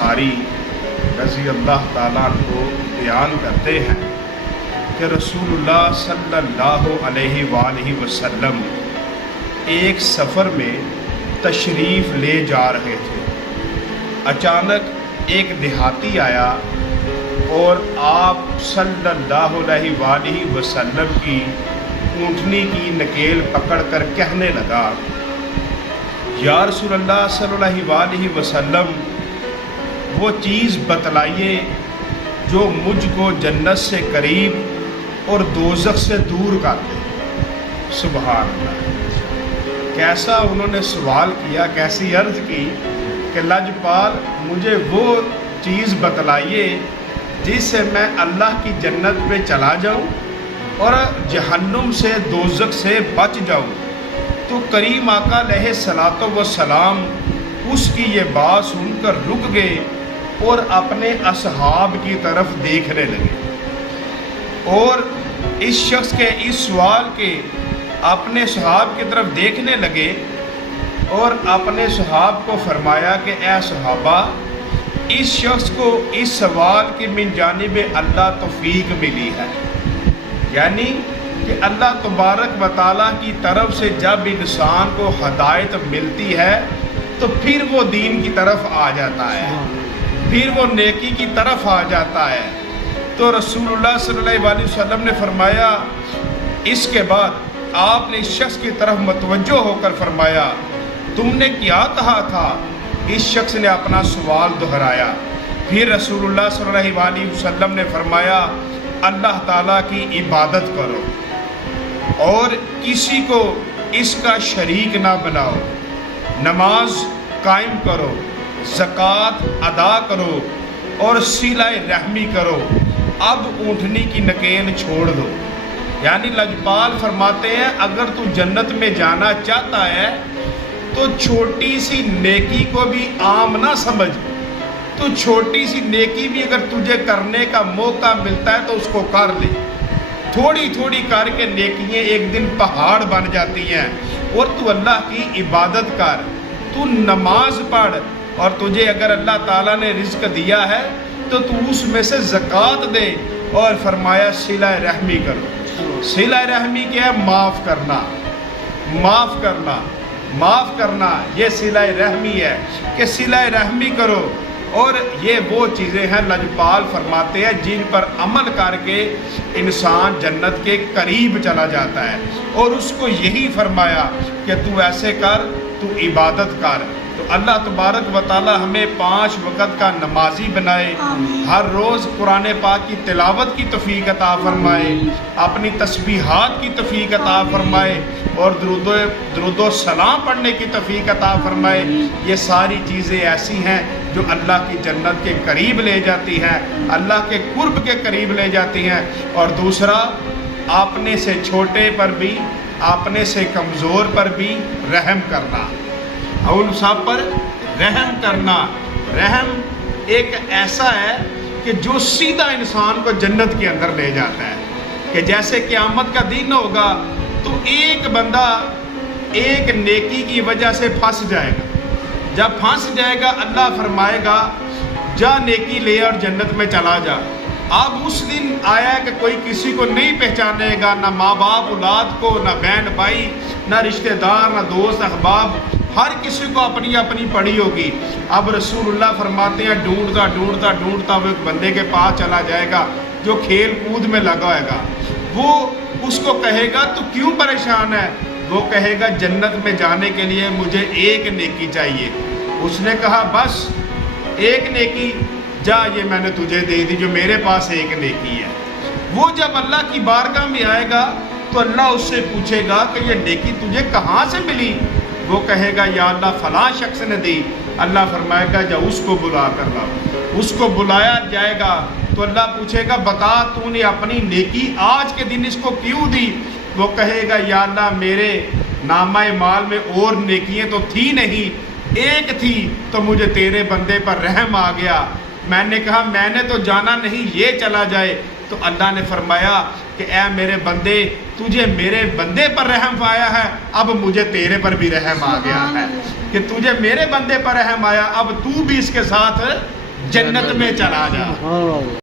انصاری رضی اللہ تعالیٰ عنہ بیان کرتے ہیں کہ رسول اللہ صلی اللہ علیہ وآلہ وسلم ایک سفر میں تشریف لے جا رہے تھے۔ اچانک ایک دیہاتی آیا اور آپ صلی اللہ علیہ وآلہ وسلم کی اونٹنی کی نکیل پکڑ کر کہنے لگا، یا رسول اللہ صلی اللہ علیہ وسلم، وہ چیز بتلائیے جو مجھ کو جنت سے قریب اور دوزخ سے دور کر دے۔ سبحان اللہ، کیسا انہوں نے سوال کیا، کیسی عرض کی کہ لجپال مجھے وہ چیز بتلائیے جس سے میں اللہ کی جنت میں چلا جاؤں اور جہنم سے دوزخ سے بچ جاؤں۔ تو کریم آقا علیہ الصلوۃ والسلام اس کی یہ بات سن کر رک گئے اور اپنے اصحاب کی طرف دیکھنے لگے، اور اس شخص کے اس سوال کے اپنے صحاب کی طرف دیکھنے لگے اور اپنے صحاب کو فرمایا کہ اے صحابہ، اس شخص کو اس سوال کی من جانب اللہ توفیق ملی ہے، یعنی کہ اللہ تبارک و تعالیٰ کی طرف سے جب انسان کو ہدایت ملتی ہے تو پھر وہ دین کی طرف آ جاتا ہے، پھر وہ نیکی کی طرف آ جاتا ہے۔ تو رسول اللہ صلی اللہ علیہ وسلم نے فرمایا، اس کے بعد آپ نے اس شخص کی طرف متوجہ ہو کر فرمایا، تم نے کیا کہا تھا؟ اس شخص نے اپنا سوال دہرایا۔ پھر رسول اللہ صلی اللہ علیہ وسلم نے فرمایا، اللہ تعالیٰ کی عبادت کرو اور کسی کو اس کا شریک نہ بناؤ، نماز قائم کرو، زکوٰۃ ادا کرو اور صلہ رحمی کرو، اب اونٹنی کی نکیل چھوڑ دو۔ یعنی لجپال فرماتے ہیں اگر تو جنت میں جانا چاہتا ہے تو چھوٹی سی نیکی کو بھی عام نہ سمجھ، تو چھوٹی سی نیکی بھی اگر تجھے کرنے کا موقع ملتا ہے تو اس کو کر لے۔ تھوڑی تھوڑی کر کے نیکیاں ایک دن پہاڑ بن جاتی ہیں، اور تو اللہ کی عبادت کر، تو نماز پڑھ، اور تجھے اگر اللہ تعالیٰ نے رزق دیا ہے تو تو اس میں سے زکوٰۃ دے، اور فرمایا صلہ رحمی کرو۔ صلہ رحمی کیا ہے؟ معاف کرنا، معاف کرنا، معاف کرنا، یہ صلہ رحمی ہے کہ صلہ رحمی کرو۔ اور یہ وہ چیزیں ہیں لجپال فرماتے ہیں جن پر عمل کر کے انسان جنت کے قریب چلا جاتا ہے، اور اس کو یہی فرمایا کہ تو ایسے کر، تو عبادت کر۔ تو اللہ تبارک و تعالی ہمیں 5 وقت کا نمازی بنائے، ہر روز قرآن پاک کی تلاوت کی توفیق عطا فرمائے، اپنی تسبیحات کی توفیق عطا فرمائے، اور درود و سلام پڑھنے کی توفیق عطا فرمائے۔ یہ ساری چیزیں ایسی ہیں جو اللہ کی جنت کے قریب لے جاتی ہیں، اللہ کے قرب کے قریب لے جاتی ہیں۔ اور دوسرا، اپنے سے چھوٹے پر بھی، اپنے سے کمزور پر بھی رحم کرنا، ان سب پر رحم کرنا۔ رحم ایک ایسا ہے کہ جو سیدھا انسان کو جنت کے اندر لے جاتا ہے، کہ جیسے قیامت کا دن ہوگا تو ایک بندہ ایک نیکی کی وجہ سے پھنس جائے گا، جب پھنس جائے گا اللہ فرمائے گا جا نیکی لے اور جنت میں چلا جا۔ اب اس دن آیا ہے کہ کوئی کسی کو نہیں پہچانے گا، نہ ماں باپ اولاد کو، نہ بہن بھائی، نہ رشتہ دار، نہ دوست احباب، ہر کسی کو اپنی اپنی پڑی ہوگی۔ اب رسول اللہ فرماتے ہیں ڈھونڈتا ڈھونڈتا ڈھونڈتا وہ ایک بندے کے پاس چلا جائے گا جو کھیل کود میں لگا ہوئے گا۔ وہ اس کو کہے گا تو کیوں پریشان ہے؟ وہ کہے گا جنت میں جانے کے لیے مجھے ایک نیکی چاہیے۔ اس نے کہا بس ایک نیکی، جا یہ میں نے تجھے دے دی جو میرے پاس ایک نیکی ہے۔ وہ جب اللہ کی بارگاہ میں آئے گا تو اللہ اس سے پوچھے گا کہ یہ نیکی تجھے کہاں سے ملی؟ وہ کہے گا یا اللہ فلاں شخص نے دی۔ اللہ فرمائے گا جا اس کو بلا کر لاؤ۔ اس کو بلایا جائے گا تو اللہ پوچھے گا بتا تو نے اپنی نیکی آج کے دن اس کو کیوں دی؟ وہ کہے گا یا اللہ میرے نامہ مال میں اور نیکیاں تو تھی نہیں، ایک تھی تو مجھے تیرے بندے پر رحم آ گیا، میں نے کہا میں نے تو جانا نہیں، یہ چلا جائے۔ تو اللہ نے فرمایا کہ اے میرے بندے تجھے میرے بندے پر رحم آیا ہے، اب مجھے تیرے پر بھی رحم آ گیا ہے کہ تجھے میرے بندے پر رحم آیا، اب تو بھی اس کے ساتھ جنت میں چلا جا. ہاں